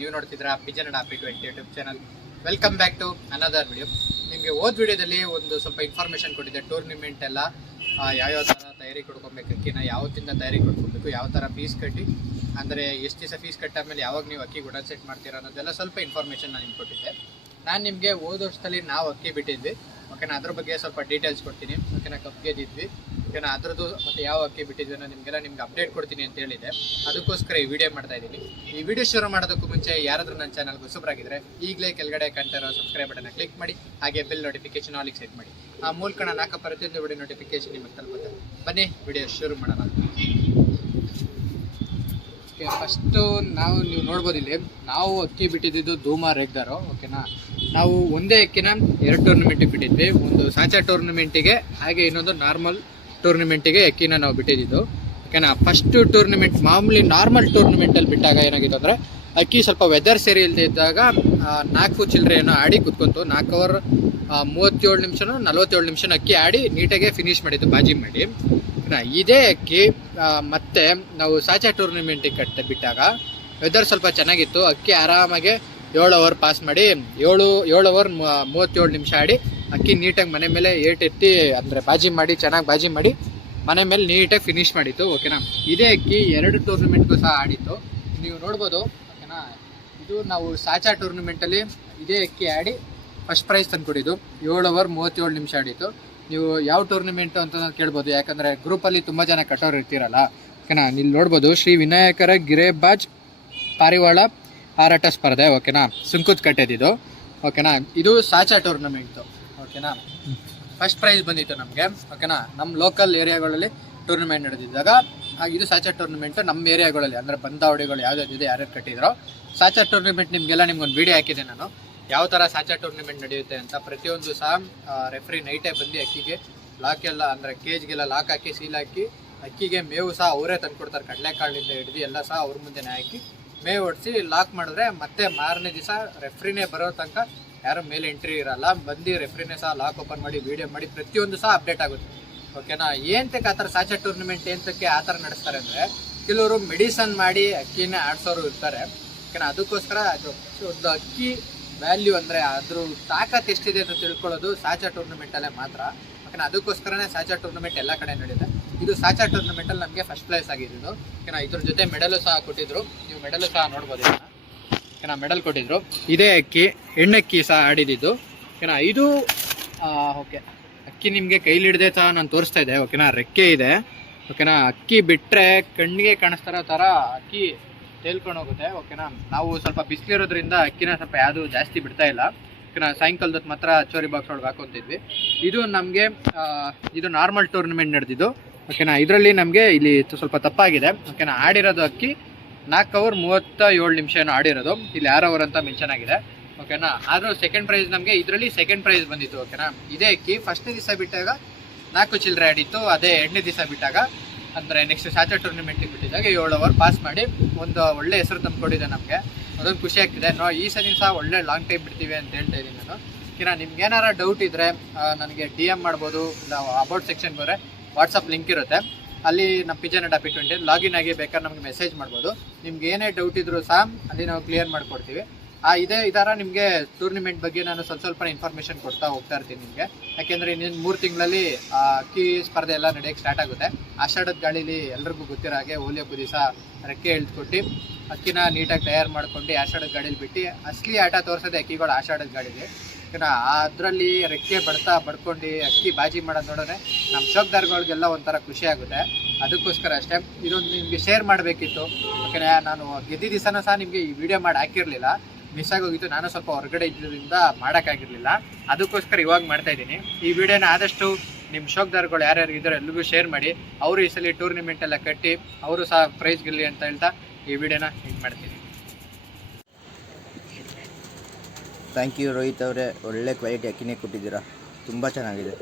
ನೀವು ನೋಡ್ತಿದ್ರ pigeon up 20 YouTube channel. Welcome back to another video. ನಿಮಗೆ ವಿಡಿಯೋದಲ್ಲಿ ಒಂದು ಸ್ವಲ್ಪ ಇನ್ಫಾರ್ಮೇಷನ್ ಕೊಟ್ಟಿದ್ದೆ. ಟೂರ್ನಿಮೆಂಟ್ ಎಲ್ಲ ಯಾವ್ಯಾವ ಥರ ತಯಾರಿ ಕೊಡ್ಕೊಬೇಕು, ಅಕ್ಕಿನ ಯಾವತ್ತಿಂದ ತಯಾರಿ ಕೊಡ್ಕೊಬೇಕು, ಯಾವ ಥರ ಫೀಸ್ ಕಟ್ಟಿ ಅಂದರೆ ಎಷ್ಟು ದಿವಸ ಫೀಸ್ ಕಟ್ಟಾದ್ಮೇಲೆ ಯಾವಾಗ ನೀವು ಅಕ್ಕಿ ಗುಡ ಸೆಟ್ ಮಾಡ್ತೀರಾ ಅನ್ನೋದೆಲ್ಲ ಸ್ವಲ್ಪ ಇನ್ಫಾರ್ಮೇಷನ್ ನಾನು ನಿಮ್ಗೆ ಕೊಟ್ಟಿದ್ದೆ. ನಾನು ನಿಮಗೆ ವರ್ಷದಲ್ಲಿ ನಾವು ಅಕ್ಕಿ ಬಿಟ್ಟಿದ್ವಿ, ಓಕೆನಾ, ಅದ್ರ ಬಗ್ಗೆ ಸ್ವಲ್ಪ ಡೀಟೇಲ್ಸ್ ಕೊಡ್ತೀನಿ. ಓಕೆನಾ, ಕಪ್ಗೆದಿದ್ವಿ, ಓಕೆನಾ, ಅದ್ರದ್ದು ಮತ್ತು ಯಾವ ಅಕ್ಕಿ ಬಿಟ್ಟಿದ್ವಿ ಅನ್ನೋ ನಿಮ್ಗೆ ಅಪ್ಡೇಟ್ ಕೊಡ್ತೀನಿ ಅಂತ ಹೇಳಿದೆ. ಅದಕ್ಕೋಸ್ಕರ ಈ ವಿಡಿಯೋ ಮಾಡ್ತಾ ಇದ್ದೀನಿ. ಈ ವಿಡಿಯೋ ಶುರು ಮಾಡೋದಕ್ಕೂ ಮುಂಚೆ ಯಾರಾದರೂ ನನ್ನ ಚಾನಲ್ಗೆ ಹೊಸಬರಾಗಿದ್ದರೆ ಈಗಲೇ ಕೆಳಗಡೆ ಕಾಣ್ತಾ ಸಬ್ಸ್ಕ್ರೈಬ್ ಬಟನ್ನ ಕ್ಲಿಕ್ ಮಾಡಿ, ಹಾಗೆ ಬೆಲ್ ನೋಟಿಫಿಕೇಶನ್ ಆಲಿಗೆ ಸೆಟ್ ಮಾಡಿ. ಆ ಮೂಲಕ ನಾನು ಹಾಕೋ ಪ್ರತಿಯೊಂದು ವಿಡಿಯೋ ನೋಟಿಫಿಕೇಶನ್ ನಿಮಗೆ ತಲುಪುತ್ತೆ. ಬನ್ನಿ ವಿಡಿಯೋ ಶುರು ಮಾಡೋಣ. ಓಕೆ, ಫಸ್ಟು ನೀವು ನೋಡ್ಬೋದು ಇಲ್ಲಿ ನಾವು ಅಕ್ಕಿ ಬಿಟ್ಟಿದ್ದು ಧೂಮ ರೇಗ್ದಾರು. ಓಕೆನಾ, ನಾವು ಒಂದೇ ಅಕ್ಕಿನ 2 ಟೂರ್ನಮೆಂಟಿಗೆ ಬಿಟ್ಟಿದ್ವಿ. ಒಂದು ಸಾಚಾ ಟೂರ್ನಮೆಂಟಿಗೆ, ಹಾಗೆ ಇನ್ನೊಂದು ನಾರ್ಮಲ್ ಟೂರ್ನಮೆಂಟಿಗೆ ಅಕ್ಕಿನ ನಾವು ಬಿಟ್ಟಿದ್ದು. ಓಕೆನಾ, ಫಸ್ಟ್ ಟೂರ್ನಮೆಂಟ್ ಮಾಮೂಲಿ ನಾರ್ಮಲ್ ಟೂರ್ನಮೆಂಟಲ್ಲಿ ಬಿಟ್ಟಾಗ ಏನಾಗಿತ್ತು ಅಂದರೆ ಅಕ್ಕಿ ಸ್ವಲ್ಪ ವೆದರ್ ಸರಿ ಇಲ್ಲದೆ ಇದ್ದಾಗ 4 ಚಿಲ್ಲರೆಯನ್ನು ಆಡಿ ಕುತ್ಕೊಂತು. 4 ಅವರ್ 37 ನಿಮಿಷನೋ 47 ನಿಮಿಷನ ಅಕ್ಕಿ ಆಡಿ ನೀಟಾಗೆ ಫಿನಿಶ್ ಮಾಡಿದ್ದು, ಬಾಜಿ ಮಾಡಿ. ಇದೇ ಅಕ್ಕಿ ಮತ್ತೆ ನಾವು ಸಾಚಾ ಟೂರ್ನಮೆಂಟಿಗೆ ಬಿಟ್ಟಾಗ ವೆದರ್ ಸ್ವಲ್ಪ ಚೆನ್ನಾಗಿತ್ತು. ಅಕ್ಕಿ ಆರಾಮಾಗಿ 7 ಅವರ್ ಪಾಸ್ ಮಾಡಿ 7 ಅವರ್ 37 ನಿಮಿಷ ಆಡಿ ಅಕ್ಕಿ ನೀಟಾಗಿ ಮನೆ ಮೇಲೆ ಏಟೆತ್ತಿ ಅಂದರೆ ಬಾಜಿ ಮಾಡಿ, ಚೆನ್ನಾಗಿ ಬಾಜಿ ಮಾಡಿ ಮನೆ ಮೇಲೆ ನೀಟಾಗಿ ಫಿನಿಶ್ ಮಾಡಿತ್ತು. ಓಕೆನಾ, ಇದೇ ಅಕ್ಕಿ 2 ಟೂರ್ನಮೆಂಟ್ಗೂ ಸಹ ಆಡಿತ್ತು. ನೀವು ನೋಡ್ಬೋದು. ಓಕೆನಾ, ಇದು ನಾವು ಸಾಚಾ ಟೂರ್ನಮೆಂಟಲ್ಲಿ ಇದೇ ಅಕ್ಕಿ ಆಡಿ ಫಸ್ಟ್ ಪ್ರೈಸ್ ತಂದುಕೊಟ್ಟಿದ್ದು. 7 ಅವರ್ 37 ನಿಮಿಷ ಆಡಿತ್ತು. ನೀವು ಯಾವ ಟೂರ್ನಮೆಂಟು ಅಂತ ಕೇಳ್ಬೋದು, ಯಾಕಂದರೆ ಗ್ರೂಪಲ್ಲಿ ತುಂಬ ಜನ ಕಟ್ಟೋರು ಇರ್ತೀರಲ್ಲ. ಓಕೆನಾ, ಇಲ್ಲಿ ನೋಡ್ಬೋದು ಶ್ರೀ ವಿನಾಯಕರ ಗಿರೇಬಾಜ್ ಪಾರಿವಾಳ ಹಾರಾಟ ಸ್ಪರ್ಧೆ. ಓಕೆನಾ, ಸುಂಕುತ್ ಕಟ್ಟೆದಿದ್ದು. ಓಕೆನಾ, ಇದು ಸಾಚಾ ಟೂರ್ನಮೆಂಟು. ಓಕೆನಾ, ಫಸ್ಟ್ ಪ್ರೈಸ್ ಬಂದಿತ್ತು ನಮಗೆ. ಓಕೆನಾ, ನಮ್ಮ ಲೋಕಲ್ ಏರಿಯಾಗಳಲ್ಲಿ ಟೂರ್ನಮೆಂಟ್ ನಡೆದಿದ್ದಾಗ ಇದು ಸಾಚಾ ಟೂರ್ನಮೆಂಟು ನಮ್ಮ ಏರಿಯಾಗಳಲ್ಲಿ ಅಂದರೆ ಬಂದಾವಡಿಗಳು ಯಾವ್ದಾವ್ದಿದೆ, ಯಾರ್ಯಾರು ಕಟ್ಟಿದ್ರು. ಸಾಚಾ ಟೂರ್ನಮೆಂಟ್ ನಿಮಗೊಂದು ವಿಡಿಯೋ ಹಾಕಿದೆ ನಾನು, ಯಾವ ಥರ ಸಾಚಾ ಟೂರ್ನಮೆಂಟ್ ನಡೆಯುತ್ತೆ ಅಂತ. ಪ್ರತಿಯೊಂದು ಸಹ ರೆಫ್ರಿ ನೈಟೇ ಬಂದು ಅಕ್ಕಿಗೆ ಲಾಕ್ ಎಲ್ಲ ಅಂದರೆ ಕೇಜ್ಗೆಲ್ಲ ಲಾಕ್ ಹಾಕಿ ಸೀಲ್ ಹಾಕಿ ಅಕ್ಕಿಗೆ ಮೇವು ಸಹ ಅವರೇ ತಂದುಕೊಡ್ತಾರೆ. ಕಡಲೆಕಾಳಿಂದ ಹಿಡಿದು ಎಲ್ಲ ಸಹ ಅವ್ರ ಮುಂದೆನೇ ಹಾಕಿ ಮೇವು ಹೊಡಿಸಿ ಲಾಕ್ ಮಾಡಿದ್ರೆ ಮತ್ತೆ ಮಾರನೇ ದಿವಸ ರೆಫ್ರಿನೇ ಬರೋ ತನಕ ಯಾರು ಮೇಲೆ ಎಂಟ್ರಿ ಇರಲ್ಲ. ಬಂದು ರೆಫ್ರಿನೇ ಸಹ ಲಾಕ್ ಓಪನ್ ಮಾಡಿ ವಿಡಿಯೋ ಮಾಡಿ ಪ್ರತಿಯೊಂದು ಸಹ ಅಪ್ಡೇಟ್ ಆಗುತ್ತೆ. ಓಕೆನಾ, ಏನಕ್ಕೆ ಆ ಥರ ಸಾಚಾ ಟೂರ್ನಮೆಂಟ್ ಏನಕ್ಕೆ ಆ ಥರ ನಡೆಸ್ತಾರೆ ಅಂದರೆ ಕೆಲವರು ಮೆಡಿಸನ್ ಮಾಡಿ ಅಕ್ಕಿನ ಆಡ್ಸೋರು ಇರ್ತಾರೆ. ಓಕೆನಾ, ಅದಕ್ಕೋಸ್ಕರ ಒಂದು ಅಕ್ಕಿ ವ್ಯಾಲ್ಯೂ ಅಂದರೆ ಅದ್ರ ತಾಕತ್ ಎಷ್ಟಿದೆ ಅಂತ ತಿಳ್ಕೊಳ್ಳೋದು ಸಾಚಾ ಟೂರ್ನಮೆಂಟಲ್ಲೇ ಮಾತ್ರ. ಓಕೆನಾ, ಅದಕ್ಕೋಸ್ಕರನೇ ಸಾಚಾ ಟೂರ್ನಮೆಂಟ್ ಎಲ್ಲ ಕಡೆ ನಡೆಯುತ್ತೆ. ಇದು ಸಾಚಾ ಟೂರ್ನಮೆಂಟಲ್ಲಿ ನಮಗೆ ಫಸ್ಟ್ ಪ್ಲೇಸ್ ಆಗಿದ್ದು. ಓಕೆನಾ, ಇದ್ರ ಜೊತೆ ಮೆಡಲು ಸಹ ಕೊಟ್ಟಿದ್ರು. ನೀವು ಮೆಡಲು ಸಹ ನೋಡ್ಬೋದು. ಓಕೆನಾ, ಮೆಡಲ್ ಕೊಟ್ಟಿದ್ರು. ಇದೇ ಅಕ್ಕಿ ಹೆಣ್ಣಕ್ಕಿ ಸಹ ಆಡಿದ್ದು. ಓಕೆನಾ, ಇದು ಓಕೆ ಅಕ್ಕಿ ನಿಮಗೆ ಕೈಲಿ ಹಿಡ್ದೆ ಸಹ ನಾನು ತೋರಿಸ್ತಾ ಇದ್ದೆ. ಓಕೆನಾ, ರೆಕ್ಕೆ ಇದೆ. ಓಕೆನಾ, ಅಕ್ಕಿ ಬಿಟ್ಟರೆ ಕಣ್ಣಿಗೆ ಕಾಣಿಸ್ತಾರೋ ಥರ ಅಕ್ಕಿ ತೇಲ್ಕೊಂಡು ಹೋಗುತ್ತೆ. ಓಕೆನಾ, ನಾವು ಸ್ವಲ್ಪ ಬಿಸಿಲಿರೋದ್ರಿಂದ ಅಕ್ಕಿನ ಸ್ವಲ್ಪ ಯಾವುದು ಜಾಸ್ತಿ ಬಿಡ್ತಾ ಇಲ್ಲ. ಓಕೆನಾ, ಸಾಯಂಕಾಲದೊತ್ತು ಮಾತ್ರ ಚೋರಿ ಬಾಕ್ಸ್ ಒಳಗೆ ಹಾಕೊತಿದ್ವಿ. ಇದು ನಮಗೆ ಇದು ನಾರ್ಮಲ್ ಟೂರ್ನಮೆಂಟ್ ನಡೆದಿದ್ದು. ಓಕೆನಾ, ಇದರಲ್ಲಿ ನಮಗೆ ಇಲ್ಲಿ ಸ್ವಲ್ಪ ತಪ್ಪಾಗಿದೆ. ಓಕೆನಾ, ಆಡಿರೋದು ಅಕ್ಕಿ 4 ಅವರ್ 37 ನಿಮಿಷ ಏನೋ ಆಡಿರೋದು. ಇಲ್ಲಿ 6 ಅವರ್ ಅಂತ ಮೆನ್ಷನ್ ಆಗಿದೆ. ಓಕೆನಾ, ಆದರೂ ಸೆಕೆಂಡ್ ಪ್ರೈಸ್ ನಮಗೆ ಇದರಲ್ಲಿ ಸೆಕೆಂಡ್ ಪ್ರೈಸ್ ಬಂದಿತ್ತು. ಓಕೆನಾ, ಇದೇ ಅಕ್ಕಿ ಫಸ್ಟ್ನೇ ದಿವಸ ಬಿಟ್ಟಾಗ 4 ಚಿಲ್ಲರೆ ಆಡಿತ್ತು. ಅದೇ 2ನೇ ದಿವಸ ಬಿಟ್ಟಾಗ ಅಂದರೆ ನೆಕ್ಸ್ಟ್ ಸಾಚಾ ಟೂರ್ನಮೆಂಟಿಗೆ ಬಿಟ್ಟಿದ್ದಾಗ 7 ಅವರ್ ಪಾಸ್ ಮಾಡಿ ಒಂದು ಒಳ್ಳೆ ಹೆಸರು ತಂದುಕೊಟ್ಟಿದೆ ನಮಗೆ. ಅದೊಂದು ಖುಷಿ ಆಗ್ತಿದೆ. ಈ ಸಲ ಸಹ ಒಳ್ಳೆ ಲಾಂಗ್ ಟೈಮ್ ಬಿಡ್ತೀವಿ ಅಂತ ಹೇಳ್ತಾ ಇದ್ದೀನಿ ನಾನು. ಓಕೆನಾ, ನಿಮ್ಗೆ ಏನಾರ ಡೌಟ್ ಇದ್ದರೆ ನನಗೆ DM ಮಾಡ್ಬೋದು. ಇಲ್ಲ ಅಬೌಟ್ ಸೆಕ್ಷನ್ಗೆ ಹೋದರೆ ವಾಟ್ಸಪ್ ಲಿಂಕ್ ಇರುತ್ತೆ, ಅಲ್ಲಿ ನಮ್ಮ ಪಿಜನ್ ಅಪ್ 20 ಲಾಗಿನ್ ಆಗಿ ಬೇಕಾದ್ರೆ ನಮಗೆ ಮೆಸೇಜ್ ಮಾಡ್ಬೋದು. ನಿಮ್ಗೆ ಏನೇ ಡೌಟ್ ಇದ್ರೂ ಸಹ ಅಲ್ಲಿ ನಾವು ಕ್ಲಿಯರ್ ಮಾಡಿಕೊಡ್ತೀವಿ. ಈ ಥರ ನಿಮಗೆ ಟೂರ್ನಿಮೆಂಟ್ ಬಗ್ಗೆ ನಾನು ಸ್ವಲ್ಪ ಇನ್ಫಾರ್ಮೇಷನ್ ಕೊಡ್ತಾ ಹೋಗ್ತಾ ಇರ್ತೀನಿ ನಿಮಗೆ. ಯಾಕೆಂದರೆ ಇನ್ನೊಂದು 3 ತಿಂಗಳಲ್ಲಿ ಅಕ್ಕಿ ಸ್ಪರ್ಧೆ ಎಲ್ಲ ನಡೆಯೋಕ್ಕೆ ಸ್ಟಾರ್ಟ್ ಆಗುತ್ತೆ. ಆಷಾಢದ ಗಾಳೀಲಿ ಎಲ್ರಿಗೂ ಗೊತ್ತಿರೋ ಹಾಗೆ ಹೋಲಿ ಹಬ್ಬದ ದಿವಸ ರೆಕ್ಕೆ ಎಳ್ದುಕೊಟ್ಟು ಅಕ್ಕಿನ ನೀಟಾಗಿ ತಯಾರು ಮಾಡ್ಕೊಂಡು ಆಷಾಢದ ಗಾಡೀಲಿ ಬಿಟ್ಟು ಅಸಲಿ ಆಟ ತೋರಿಸೋದೆ ಅಕ್ಕಿಗಳು ಆಷಾಢದ ಗಾಡೀಲಿ. ಓಕೆನಾ, ಅದರಲ್ಲಿ ರೆಕ್ಕೆ ಬಡ್ಕೊಂಡು ಅಕ್ಕಿ ಬಾಜಿ ಮಾಡೋದು ನೋಡಿದ್ರೆ ನಮ್ಮ ಶೋಕ್ದಾರ್ಗಳಿಗೆಲ್ಲ ಒಂಥರ ಖುಷಿ ಆಗುತ್ತೆ. ಅದಕ್ಕೋಸ್ಕರ ಅಷ್ಟೇ ಇದೊಂದು ನಿಮಗೆ ಶೇರ್ ಮಾಡಬೇಕಿತ್ತು. ಓಕೆನಾ, ನಾನು ಗೆದ್ದ ದಿವಸನೂ ಸಹ ನಿಮಗೆ ಈ ವಿಡಿಯೋ ಮಾಡಿ ಹಾಕಿರಲಿಲ್ಲ, ಮಿಸ್ ಆಗೋಗಿತ್ತು. ನಾನು ಸ್ವಲ್ಪ ಹೊರಗಡೆ ಇದ್ದರಿಂದ ಮಾಡೋಕ್ಕಾಗಿರಲಿಲ್ಲ. ಅದಕ್ಕೋಸ್ಕರ ಇವಾಗ ಮಾಡ್ತಾಯಿದ್ದೀನಿ. ಈ ವಿಡಿಯೋನ ಆದಷ್ಟು ನಿಮ್ಮ ಶೋಕ್ದಾರ್ಗಳು ಯಾರ್ಯಾರು ಇದ್ದಾರೋ ಎಲ್ರಿಗೂ ಶೇರ್ ಮಾಡಿ. ಅವರು ಈ ಸಲ ಟೂರ್ನಿಮೆಂಟ್ ಎಲ್ಲ ಕಟ್ಟಿ ಅವರು ಸಹ ಪ್ರೈಸ್ ಗೆಲ್ಲಿ ಅಂತ ಹೇಳ್ತಾ ಈ ವಿಡಿಯೋನ ಇದು ಮಾಡ್ತೀನಿ. ಥ್ಯಾಂಕ್ ಯು ರೋಹಿತ್ ಅವರೇ, ಒಳ್ಳೆ ಕ್ವಾಲಿಟಿ ಅಕ್ಕಿನೇ ಕೊಟ್ಟಿದ್ದೀರಾ, ತುಂಬ ಚೆನ್ನಾಗಿದೆ.